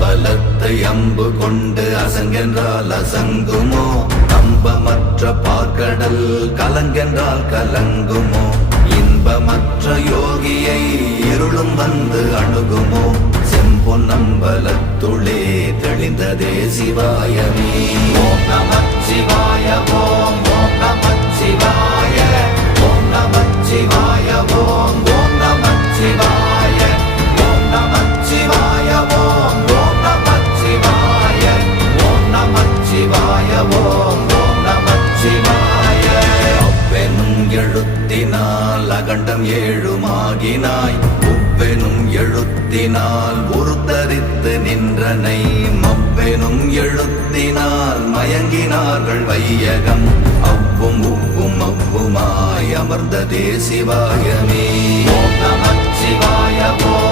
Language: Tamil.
பலத்தை அம்பு கொண்டு அசங்கென்றால் அசங்குமோ? நம்பமற்ற பார்க்கடல் கலங்கென்றால் கலங்குமோ? இன்பமற்ற யோகியை இருளும் வந்து அணுகுமோ? செம்பொன்னம்பலத்துளே தெளிந்ததே சிவாயமே. ஓம் நமச்சிவாய ஓம் ஓம் நமச்சிவாய ஓம் நமச்சிவாய ஓம் ஓம் நமச்சிவாய ஓம் நமச்சிவாய ஓம் ஓம் நமச்சிவாய ஓம் நமச்சிவாய ஓம் ஓம் நமச்சிவாய. அவ்வெனும் எழுத்தினால் அகண்டம் ஏழுமாகினாய், உவ்வெனும் எழுத்தினால் உருத்தரித்து நின்றனை, மவ்வெனும் எழுத்தினால் மயங்கினார்கள் வையகம். அவ்வும் உவ்வும் அவ்வுமாய் அமர்ந்ததே சிவாயமே. ஓம் நமச்சிவாய ஓம்